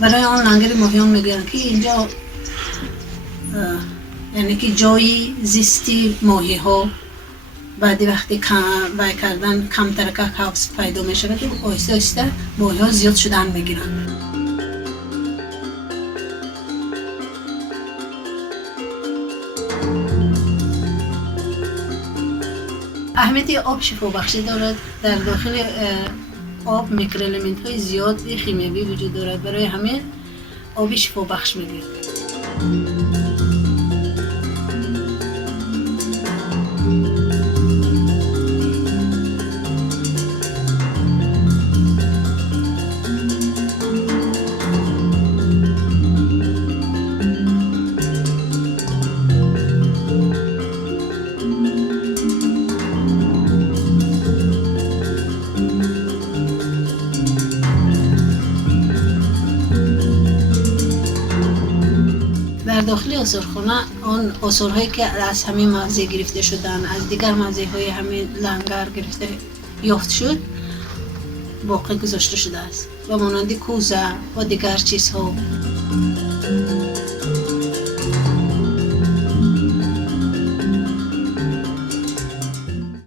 برای آن لنگر ماهیان میگن که اینجا یعنی که جای زیستی ماهی ها بعدی وقتی وای کردن کمتر که حفظ پیدا می شود آهسته آهسته ماهی ها زیاد شدن میگیرن. اهمیت آب شفا بخشی دارد. در داخل آب میکروالمنت های زیاد شیمیایی وجود دارد، برای همین آب شفا بخش میگیم. در داخل آثارخانه آن آثارهایی که از همین موضع گرفته شدن، از دیگر موضع‌های همین لنگر گرفته یافت شد باقی گذاشته شده است و مانند کوزه و دیگر چیزها.